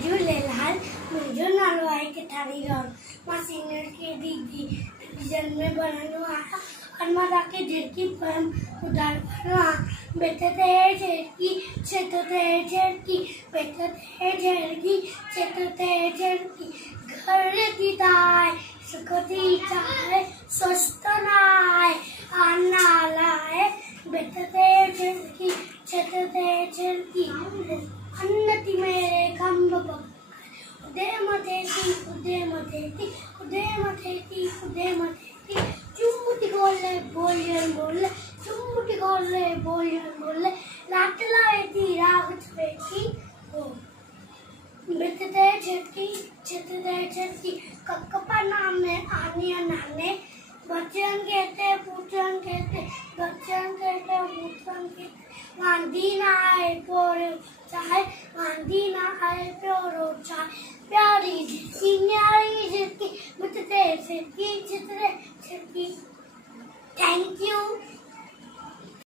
झूलेलाल मुंहिंजो नालो आहे किथाणी राम। मां सीनियर KG डिवीजन में पढ़ंदो आहियां और मां तव्हांखे झिरकी पोयम ॿुधाइणो आहे। बेट ते झिरकी छित ते झिरकी, बेट ते झिरकी छित ते झिरकी, घर की दाय सुख थी चाहे स्वस्थ नाए आना लाए। बेट ते झिरकी छित ते झिरकी, अन्नति मेरे खंभ उदे मथेती उदे मथेती उदे मथेती उदे मथेती, चुम्मुटी खोले बोलियन बोले चुम्मुटी खोले बोलियन बोले, लाट लाएती राग छपेती हो। बेट ते झिरकी छित ते झिरकी, कक्का नामे आनिया नाने, बच्चन कहते पूछन कहते बच्चन कहते पूछन कहते, वांदी ना आए प्योरो चाहे वांदी ना आए प्योरो चाहे, प्यारी झिरकी न्यारी झिरकी, बेट ते झिरकी छित ते झिरकी।